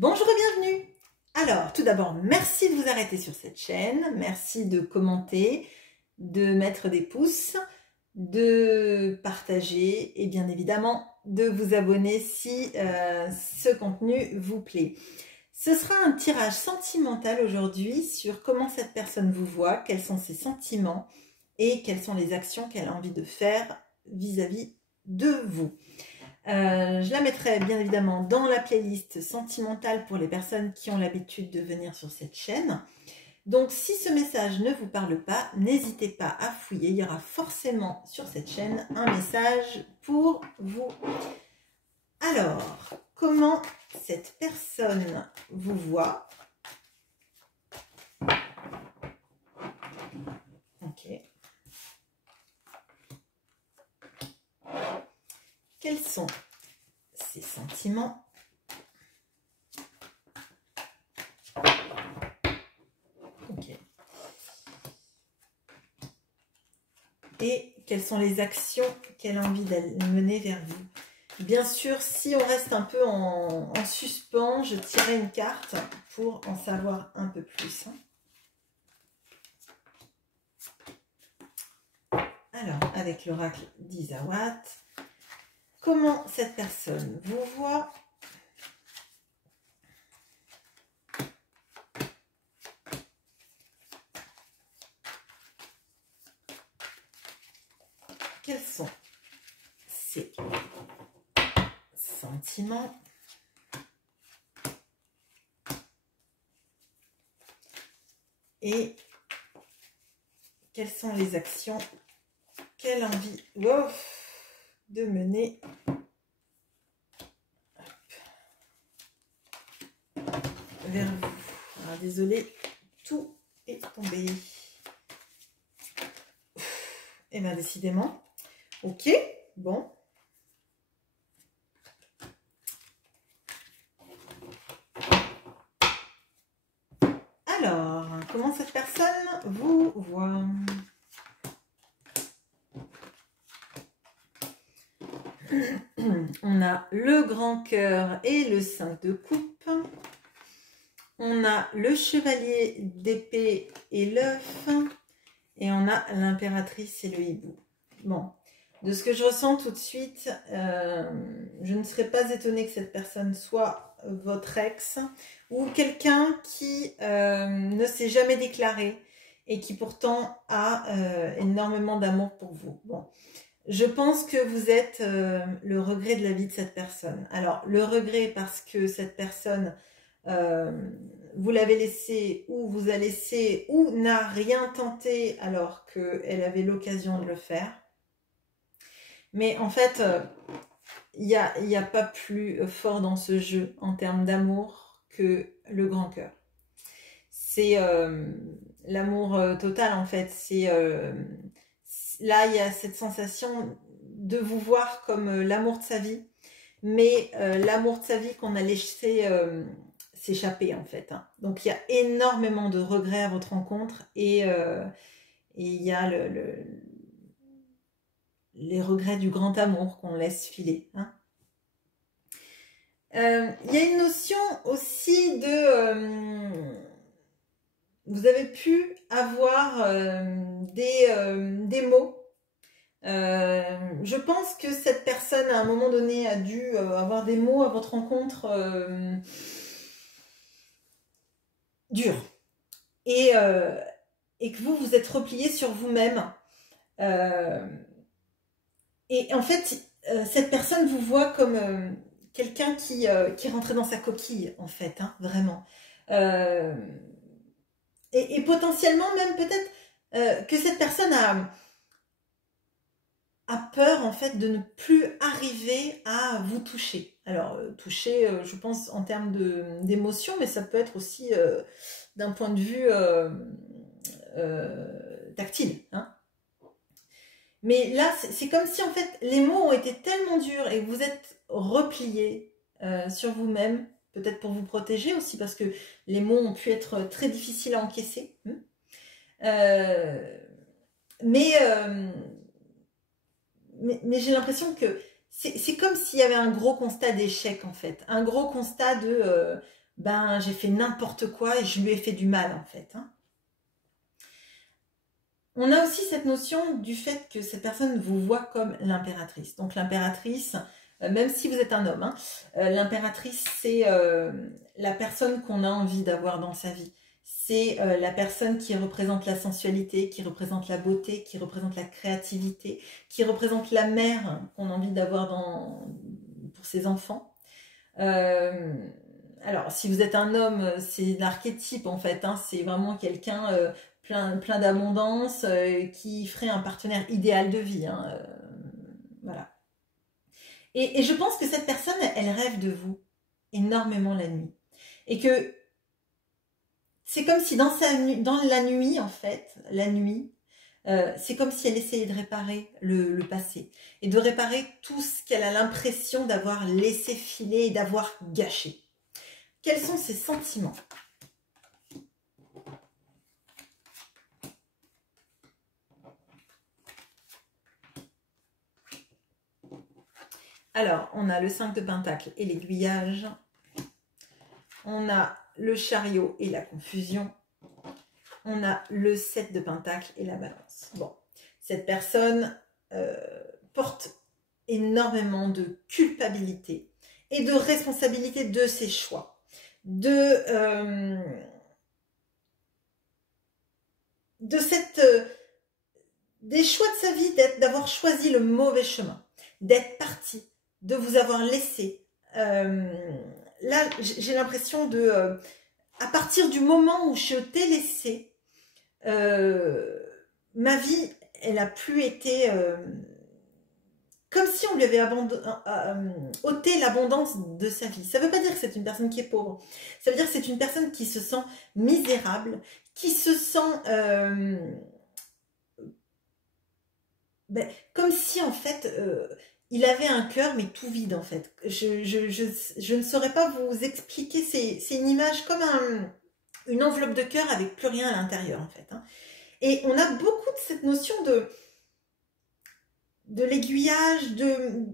Bonjour et bienvenue. Alors, tout d'abord, merci de vous arrêter sur cette chaîne, merci de commenter, de mettre des pouces, de partager et bien évidemment de vous abonner si ce contenu vous plaît. Ce sera un tirage sentimental aujourd'hui sur comment cette personne vous voit, quels sont ses sentiments et quelles sont les actions qu'elle a envie de faire vis-à-vis de vous. Je la mettrai bien évidemment dans la playlist sentimentale pour les personnes qui ont l'habitude de venir sur cette chaîne. Donc si ce message ne vous parle pas, n'hésitez pas à fouiller, il y aura forcément sur cette chaîne un message pour vous. Alors, comment cette personne vous voit? Ok. Quels sont ses sentiments? Ok. Et quelles sont les actions qu'elle a envie de mener vers vous? Bien sûr, si on reste un peu en suspens, je tirerai une carte pour en savoir un peu plus. Alors, avec l'oracle d'Isawat, comment cette personne vous voit? Quels sont ses sentiments? Et quelles sont les actions qu'elle a envie de mener vers vous? Alors, désolé, tout est tombé. Et bien décidément. Ok, bon. Alors, comment cette personne vous voit? On a le grand cœur et le 5 de coupe. On a le chevalier d'épée et l'œuf. Et on a l'impératrice et le hibou. Bon, de ce que je ressens tout de suite, je ne serais pas étonnée que cette personne soit votre ex ou quelqu'un qui ne s'est jamais déclaré et qui pourtant a énormément d'amour pour vous. Bon, je pense que vous êtes le regret de la vie de cette personne. Alors, le regret parce que cette personne, vous l'avez laissé ou vous a laissé ou n'a rien tenté alors qu'elle avait l'occasion de le faire. Mais en fait, il n'y a pas plus fort dans ce jeu en termes d'amour que le grand cœur. C'est l'amour total en fait. Là, il y a cette sensation de vous voir comme l'amour de sa vie, mais l'amour de sa vie qu'on a laissé s'échapper en fait. Donc il y a énormément de regrets à votre rencontre et il y a les regrets du grand amour qu'on laisse filer. Il y a une notion aussi de... vous avez pu avoir des mots. Je pense que cette personne à un moment donné a dû avoir des mots à votre rencontre durs et que vous vous êtes replié sur vous-même et en fait cette personne vous voit comme quelqu'un qui rentrait dans sa coquille en fait, vraiment et potentiellement même peut-être que cette personne a peur en fait de ne plus arriver à vous toucher. Alors toucher, je pense en termes d'émotion, mais ça peut être aussi d'un point de vue tactile. Mais là, c'est comme si en fait les mots ont été tellement durs et vous êtes replié sur vous-même, peut-être pour vous protéger aussi, parce que les mots ont pu être très difficiles à encaisser. Mais j'ai l'impression que c'est comme s'il y avait un gros constat d'échec en fait, un gros constat de ben j'ai fait n'importe quoi et je lui ai fait du mal en fait. Hein. On a aussi cette notion du fait que cette personne vous voit comme l'impératrice. Donc l'impératrice, même si vous êtes un homme, hein, l'impératrice c'est la personne qu'on a envie d'avoir dans sa vie. C'est la personne qui représente la sensualité, qui représente la beauté, qui représente la créativité, qui représente la mère qu'on a envie d'avoir pour ses enfants. Alors, si vous êtes un homme, c'est l'archétype en fait, hein, c'est vraiment quelqu'un plein d'abondance qui ferait un partenaire idéal de vie. Hein, voilà. Et je pense que cette personne, elle rêve de vous énormément la nuit. Et que c'est comme si dans la nuit, en fait, la nuit, c'est comme si elle essayait de réparer le passé et de réparer tout ce qu'elle a l'impression d'avoir laissé filer et d'avoir gâché. Quels sont ses sentiments? Alors, on a le 5 de Pentacle et l'aiguillage. On a le chariot et la confusion. On a le 7 de Pentacle et la balance. Bon, cette personne porte énormément de culpabilité et de responsabilité de ses choix. Des choix de sa vie, d'avoir choisi le mauvais chemin, d'être parti, de vous avoir laissé. Là, j'ai l'impression de... à partir du moment où je t'ai laissé, ma vie, elle a plus été... comme si on lui avait ôté l'abondance de sa vie. Ça ne veut pas dire que c'est une personne qui est pauvre. Ça veut dire que c'est une personne qui se sent misérable, qui se sent... comme si, en fait... il avait un cœur, mais tout vide, en fait. Je ne saurais pas vous expliquer. C'est une image comme une enveloppe de cœur avec plus rien à l'intérieur, en fait. Hein. Et on a beaucoup de cette notion de l'aiguillage, de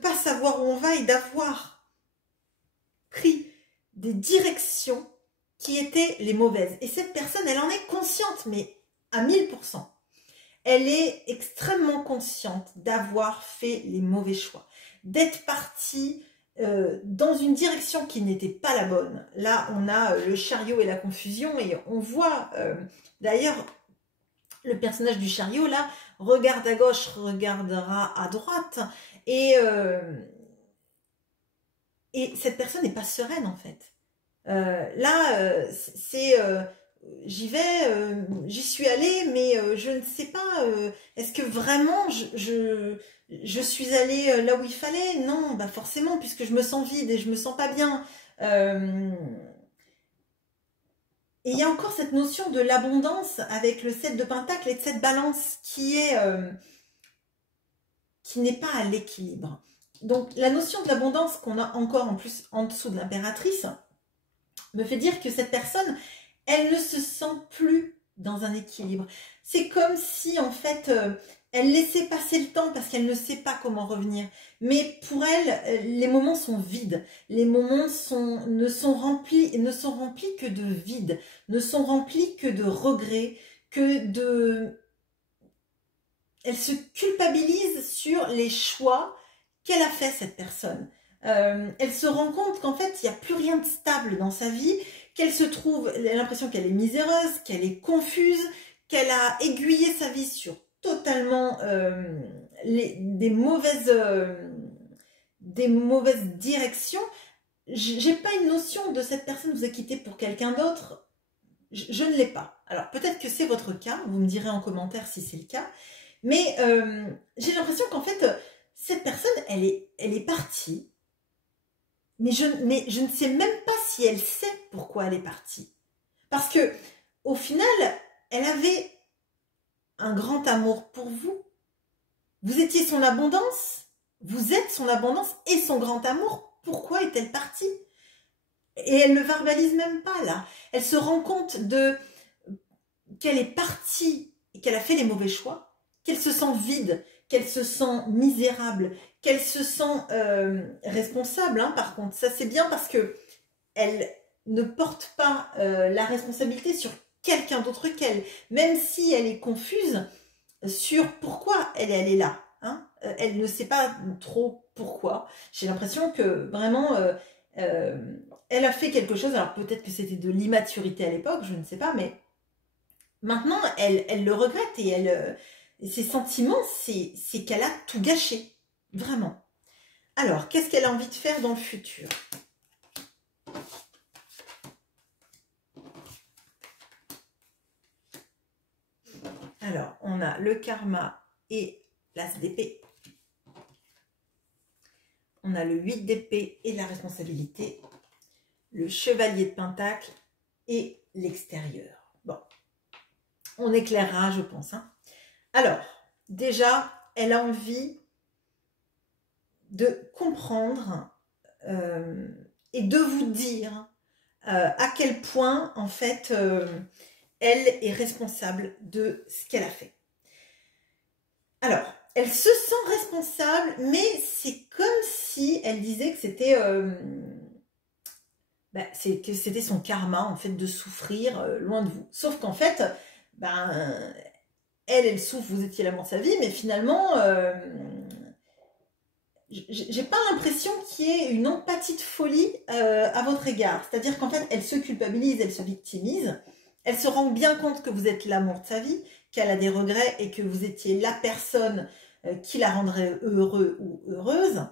pas savoir où on va et d'avoir pris des directions qui étaient les mauvaises. Et cette personne, elle en est consciente, mais à 1000%. Elle est extrêmement consciente d'avoir fait les mauvais choix, d'être partie dans une direction qui n'était pas la bonne. Là, on a le chariot et la confusion et on voit, d'ailleurs, le personnage du chariot, là, regarde à gauche, regardera à droite et cette personne n'est pas sereine, en fait. Là, c'est... j'y vais, j'y suis allée, mais je ne sais pas, est-ce que vraiment je suis allée là où il fallait? Non, bah forcément, puisque je me sens vide et je me sens pas bien. Et il y a encore cette notion de l'abondance avec le 7 de Pentacle et de cette balance qui n'est pas à l'équilibre. Donc la notion de l'abondance qu'on a encore en plus en dessous de l'impératrice me fait dire que cette personne, elle ne se sent plus dans un équilibre. C'est comme si, en fait, elle laissait passer le temps parce qu'elle ne sait pas comment revenir. Mais pour elle, les moments sont vides. Les moments ne sont remplis que de vide, ne sont remplis que de regrets, Elle se culpabilise sur les choix qu'elle a fait, cette personne. Elle se rend compte qu'en fait, il n'y a plus rien de stable dans sa vie, qu'elle se trouve, elle a l'impression qu'elle est miséreuse, qu'elle est confuse, qu'elle a aiguillé sa vie sur totalement des mauvaises directions. J'ai pas une notion de cette personne vous a quitté pour quelqu'un d'autre. Je ne l'ai pas. Alors peut-être que c'est votre cas, vous me direz en commentaire si c'est le cas, mais j'ai l'impression qu'en fait, cette personne, elle est partie. Mais je ne sais même pas si elle sait pourquoi elle est partie. Parce que, au final, elle avait un grand amour pour vous. Vous étiez son abondance. Vous êtes son abondance et son grand amour. Pourquoi est-elle partie? Et elle ne le verbalise même pas, là. Elle se rend compte qu'elle est partie et qu'elle a fait les mauvais choix, qu'elle se sent vide, qu'elle se sent misérable, qu'elle se sent responsable, hein, par contre. Ça, c'est bien parce que elle ne porte pas la responsabilité sur quelqu'un d'autre qu'elle, même si elle est confuse sur pourquoi elle est là. Hein. Elle ne sait pas trop pourquoi. J'ai l'impression que vraiment, elle a fait quelque chose. Alors peut-être que c'était de l'immaturité à l'époque, je ne sais pas, mais maintenant, elle le regrette et ses sentiments, c'est qu'elle a tout gâché. Vraiment. Alors, qu'est-ce qu'elle a envie de faire dans le futur? Alors, on a le karma et l'as d'épée. On a le 8 d'épée et la responsabilité. Le chevalier de pentacle et l'extérieur. Bon, on éclairera, je pense. Hein. Alors, déjà, elle a envie de comprendre et de vous dire à quel point, en fait, elle est responsable de ce qu'elle a fait. Alors, elle se sent responsable, mais c'est comme si elle disait que c'était c'était son karma, en fait, de souffrir loin de vous. Sauf qu'en fait, elle souffre, vous étiez l'amour de sa vie, mais finalement, j'ai pas l'impression qu'il y ait une empathie de folie à votre égard. C'est-à-dire qu'en fait, elle se culpabilise, elle se victimise. Elle se rend bien compte que vous êtes l'amour de sa vie, qu'elle a des regrets et que vous étiez la personne qui la rendrait heureux ou heureuse.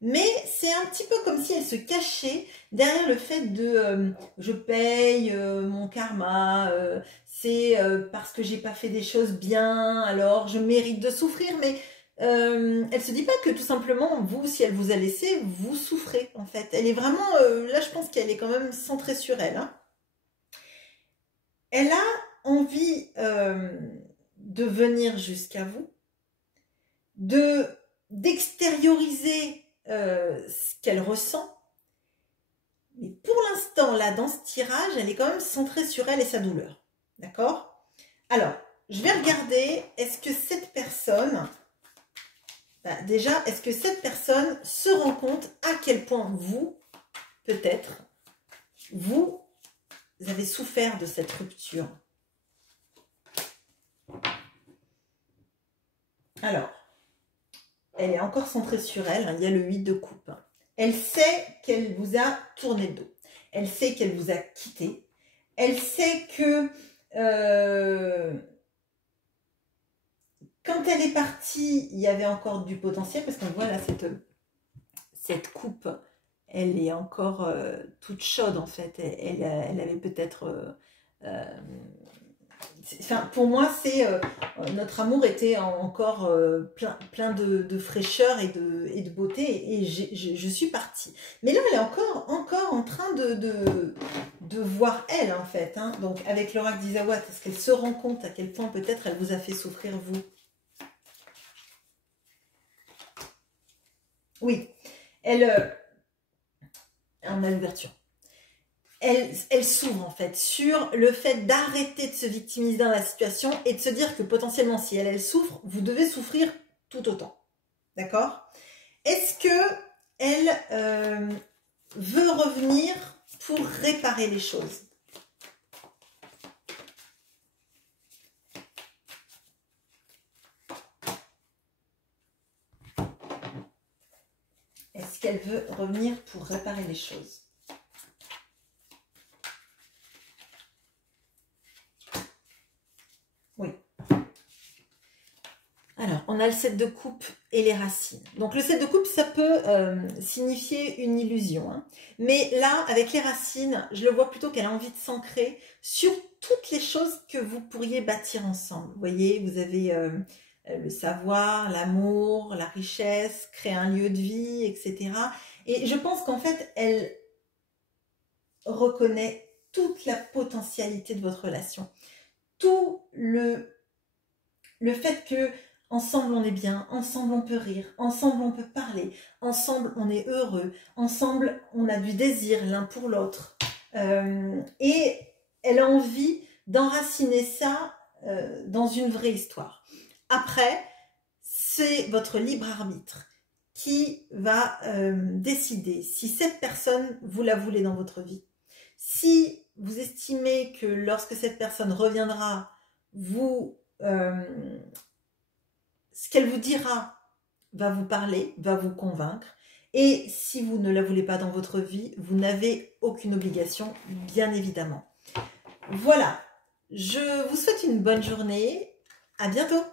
Mais c'est un petit peu comme si elle se cachait derrière le fait de je paye mon karma, c'est parce que j'ai pas fait des choses bien, alors je mérite de souffrir. Mais elle se dit pas que tout simplement, vous, si elle vous a laissé, vous souffrez en fait. Elle est vraiment, là je pense qu'elle est quand même centrée sur elle. Hein. Elle a envie de venir jusqu'à vous, d'extérioriser ce qu'elle ressent. Mais pour l'instant, là, dans ce tirage, elle est quand même centrée sur elle et sa douleur. D'accord? Alors, je vais regarder, est-ce que cette personne... déjà, est-ce que cette personne se rend compte à quel point vous, peut-être, vous avez souffert de cette rupture? Alors, elle est encore centrée sur elle, hein, il y a le 8 de coupe. Elle sait qu'elle vous a tourné le dos. Elle sait qu'elle vous a quitté. Elle sait que quand elle est partie, il y avait encore du potentiel, parce qu'on voit là cette coupe, elle est encore toute chaude en fait. Elle avait peut-être... enfin, pour moi, c'est notre amour était encore plein de fraîcheur et de beauté, et je suis partie. Mais là, elle est encore en train de voir elle, en fait. Hein. Donc, avec l'oracle d'Isawa, est-ce qu'elle se rend compte à quel point peut-être elle vous a fait souffrir, vous? Oui, elle... on a l'ouverture. Elle s'ouvre en fait sur le fait d'arrêter de se victimiser dans la situation et de se dire que potentiellement si elle souffre, vous devez souffrir tout autant. D'accord? Est-ce que elle veut revenir pour réparer les choses? Est-ce qu'elle veut revenir pour réparer les choses? Oui. Alors, on a le 7 de coupe et les racines. Donc, le 7 de coupe, ça peut signifier une illusion. Hein. Mais là, avec les racines, je le vois plutôt qu'elle a envie de s'ancrer sur toutes les choses que vous pourriez bâtir ensemble. Vous voyez, vous avez le savoir, l'amour, la richesse, créer un lieu de vie, etc. Et je pense qu'en fait, elle reconnaît toute la potentialité de votre relation. Tout le fait que ensemble on est bien, ensemble on peut rire, ensemble on peut parler, ensemble on est heureux, ensemble on a du désir l'un pour l'autre. Et elle a envie d'enraciner ça dans une vraie histoire. Après, c'est votre libre arbitre. qui va décider si cette personne, vous la voulez dans votre vie. Si vous estimez que lorsque cette personne reviendra, ce qu'elle vous dira va vous parler, va vous convaincre. Et si vous ne la voulez pas dans votre vie, vous n'avez aucune obligation, bien évidemment. Voilà, je vous souhaite une bonne journée. À bientôt.